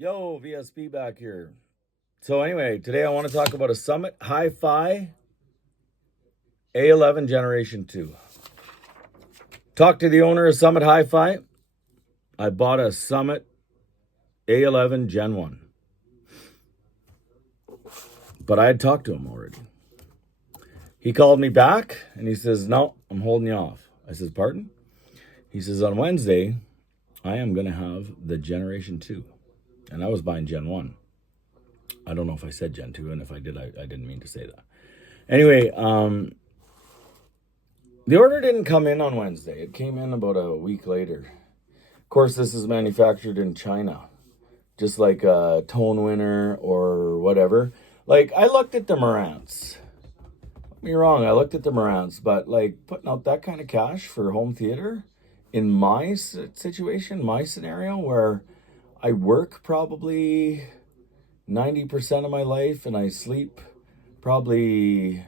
Yo, VSP back here. So anyway, today I want to talk about a Summit Hi-Fi A11 Generation 2. Talked to the owner of Summit Hi-Fi. I bought a Summit A11 Gen 1. But I had talked to him already. He called me back and he says, "No, I'm holding you off." I says, "Pardon?" He says, "On Wednesday, I am going to have the Generation 2. And I was buying Gen 1. I don't know if I said Gen 2, and if I did, I didn't mean to say that. Anyway, the order didn't come in on Wednesday. It came in about a week later. Of course, this is manufactured in China, just like a Tone Winner or whatever. Like, I looked at the Marantz. Don't get me wrong, I looked at the Marantz, but like putting out that kind of cash for home theater in my situation, my scenario, where I work probably 90% of my life and I sleep probably,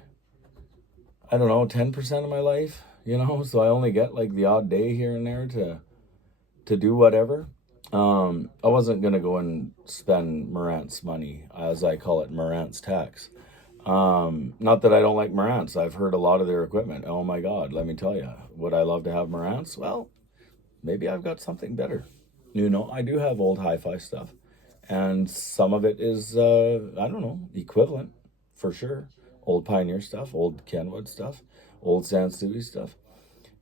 I don't know, 10% of my life, so I only get like the odd day here and there to do whatever. I wasn't going to go and spend Marantz money, as I call it, Marantz tax. Not that I don't like Marantz. I've heard a lot of their equipment. Oh my God, let me tell you, would I love to have Marantz? Well, maybe I've got something better. I do have old hi-fi stuff. And some of it is, I don't know, equivalent for sure. Old Pioneer stuff, old Kenwood stuff, old Sansui stuff.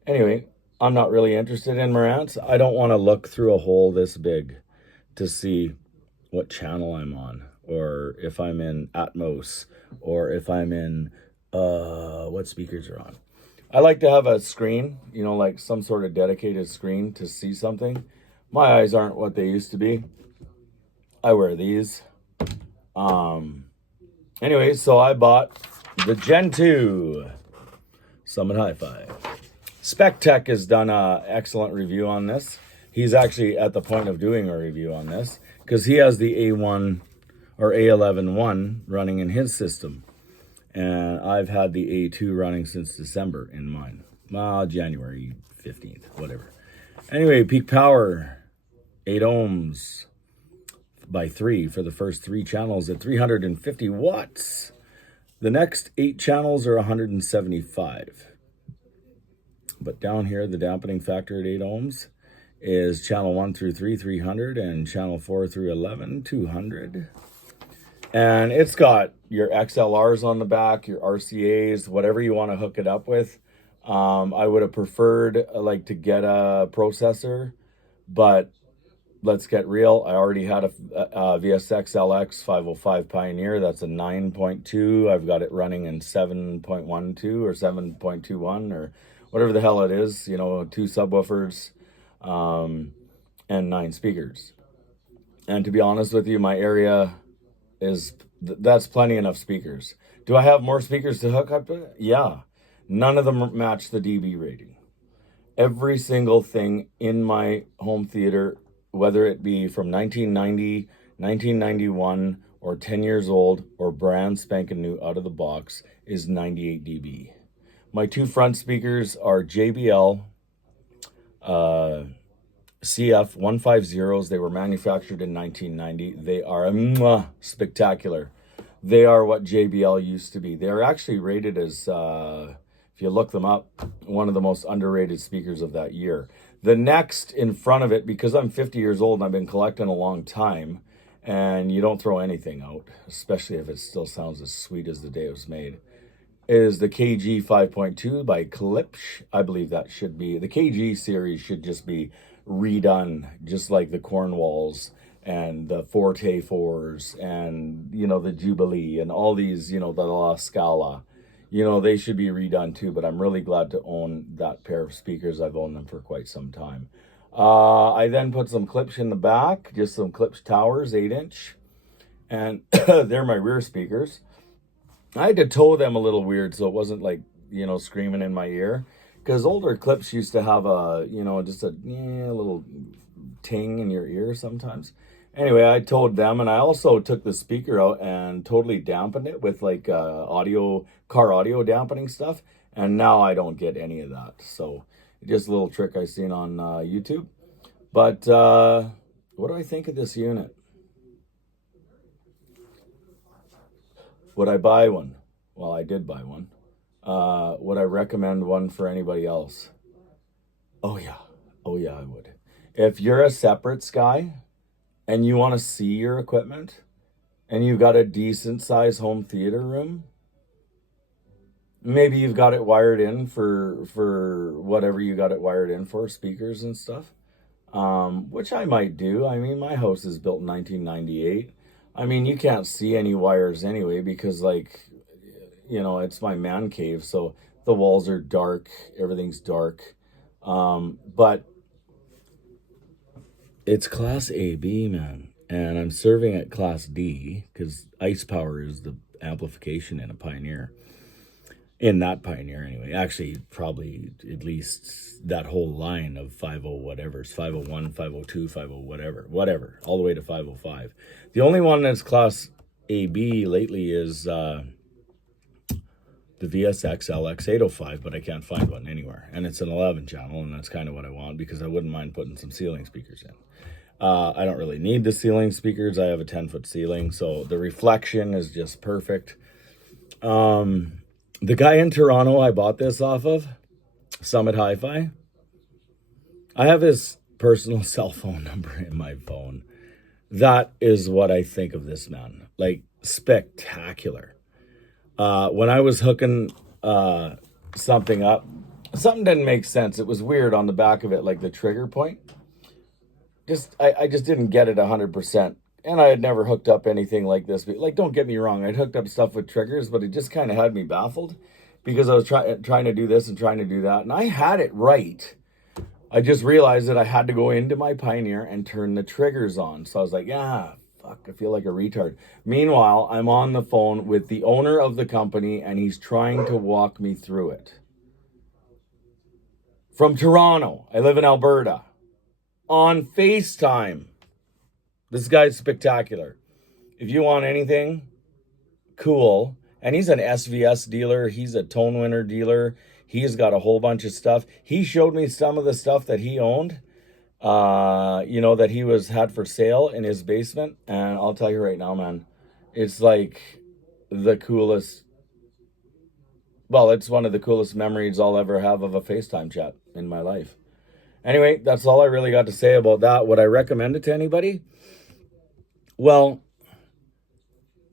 Anyway, I'm not really interested in Marantz. I don't want to look through a hole this big to see what channel I'm on, or if I'm in Atmos, or if I'm in, what speakers are on. I like to have a screen, like some sort of dedicated screen to see something. My eyes aren't what they used to be. I wear these. Anyway, so I bought the Gen 2 Summit Hi-Fi. Spec Tech has done an excellent review on this. He's actually at the point of doing a review on this because he has the A1 or A11-1 running in his system. And I've had the A2 running since December in mine. January 15th, whatever. Anyway, peak power, 8 ohms by 3 for the first 3 channels at 350 watts. The next 8 channels are 175. But down here, the dampening factor at 8 ohms is channel 1 through 3, 300, and channel 4 through 11, 200. And it's got your XLRs on the back, your RCAs, whatever you want to hook it up with. I would have preferred to get a processor, but let's get real. I already had a VSX LX 505 Pioneer. That's a 9.2. I've got it running in 7.12 or 7.21 or whatever the hell it is. 2 subwoofers and 9 speakers. And to be honest with you, my area that's plenty enough speakers. Do I have more speakers to hook up to it? Yeah. None of them match the dB rating. Every single thing in my home theater, whether it be from 1990, 1991, or 10 years old, or brand spanking new out of the box, is 98 dB. My 2 front speakers are JBL CF 150s. They were manufactured in 1990. They are spectacular. They are what JBL used to be. They're actually rated as, if you look them up, one of the most underrated speakers of that year. The next in front of it, because I'm 50 years old and I've been collecting a long time, and you don't throw anything out, especially if it still sounds as sweet as the day it was made, is the KG 5.2 by Klipsch. I believe that should be, the KG series should just be redone, just like the Cornwalls and the Forte 4s and, the Jubilee and all these, the La Scala. They should be redone too, but I'm really glad to own that pair of speakers. I've owned them for quite some time. I then put some Klipsch in the back, just some Klipsch towers, 8-inch, and they're my rear speakers. I had to tow them a little weird so it wasn't screaming in my ear, because older Klipsch used to have just a little ting in your ear sometimes. Anyway, I towed them, and I also took the speaker out and totally dampened it with car audio dampening stuff, and now I don't get any of that. So just a little trick I seen on YouTube. But what do I think of this unit? Would I buy one? Well, I did buy one. Would I recommend one for anybody else? Oh yeah. Oh yeah, I would. If you're a separates guy and you want to see your equipment and you've got a decent size home theater room, maybe you've got it wired in for whatever you got it wired in for, speakers and stuff. Which I might do. I mean, my house is built in 1998. I mean, you can't see any wires anyway because, like, it's my man cave, so the walls are dark, everything's dark. But it's Class AB, man, and I'm serving at Class D because Ice Power is the amplification in a Pioneer. In that Pioneer, anyway. Actually, probably at least that whole line of 50 whatever's, 501, 502, 50 whatever, all the way to 505. The only one that's Class AB lately is the VSX LX 805, but I can't find one anywhere. And it's an 11 channel, and that's kind of what I want because I wouldn't mind putting some ceiling speakers in. I don't really need the ceiling speakers. I have a 10-foot ceiling, so the reflection is just perfect. The guy in Toronto I bought this off of, Summit Hi-Fi, I have his personal cell phone number in my phone. That is what I think of this man. Like, spectacular. When I was hooking something up, something didn't make sense. It was weird on the back of it, like the trigger point. I just didn't get it 100%. And I had never hooked up anything like this. Like, don't get me wrong, I'd hooked up stuff with triggers, but it just kind of had me baffled because I was trying to do this and trying to do that. And I had it right. I just realized that I had to go into my Pioneer and turn the triggers on. So I was like, yeah, fuck, I feel like a retard. Meanwhile, I'm on the phone with the owner of the company, and he's trying to walk me through it. From Toronto. I live in Alberta. On FaceTime. This guy's spectacular. If you want anything cool, and he's an SVS dealer, he's a Tone Winner dealer, he's got a whole bunch of stuff. He showed me some of the stuff that he owned, that he had for sale in his basement, and I'll tell you right now, man, it's like the coolest, well, it's one of the coolest memories I'll ever have of a FaceTime chat in my life. Anyway, that's all I really got to say about that. Would I recommend it to anybody? Well,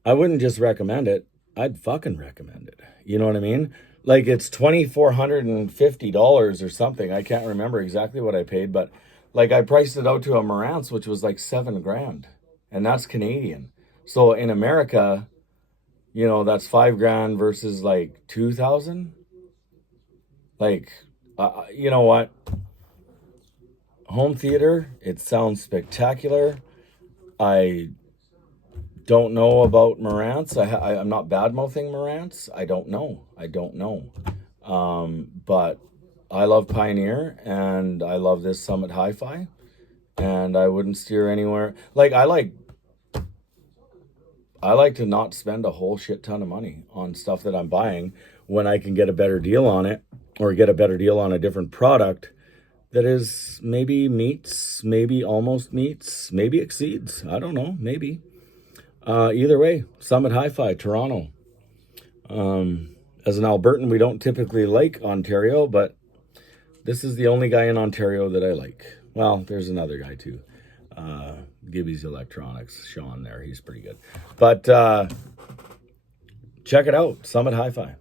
I wouldn't just recommend it. I'd fucking recommend it. You know what I mean? Like, it's $2,450 or something. I can't remember exactly what I paid, but like, I priced it out to a Marantz, which was like $7,000, and that's Canadian. So in America, that's $5,000 versus like 2,000. Like, you know what? Home theater, it sounds spectacular. I don't know about Marantz. I'm not bad-mouthing Marantz. I don't know. But I love Pioneer, and I love this Summit Hi-Fi, and I wouldn't steer anywhere. Like, I like to not spend a whole shit ton of money on stuff that I'm buying when I can get a better deal on it, or get a better deal on a different product that is maybe meets, maybe almost meets, maybe exceeds. I don't know, maybe. Either way, Summit Hi-Fi, Toronto. As an Albertan, we don't typically like Ontario, but this is the only guy in Ontario that I like. Well, there's another guy too. Gibby's Electronics, Sean there, he's pretty good. But check it out, Summit Hi-Fi.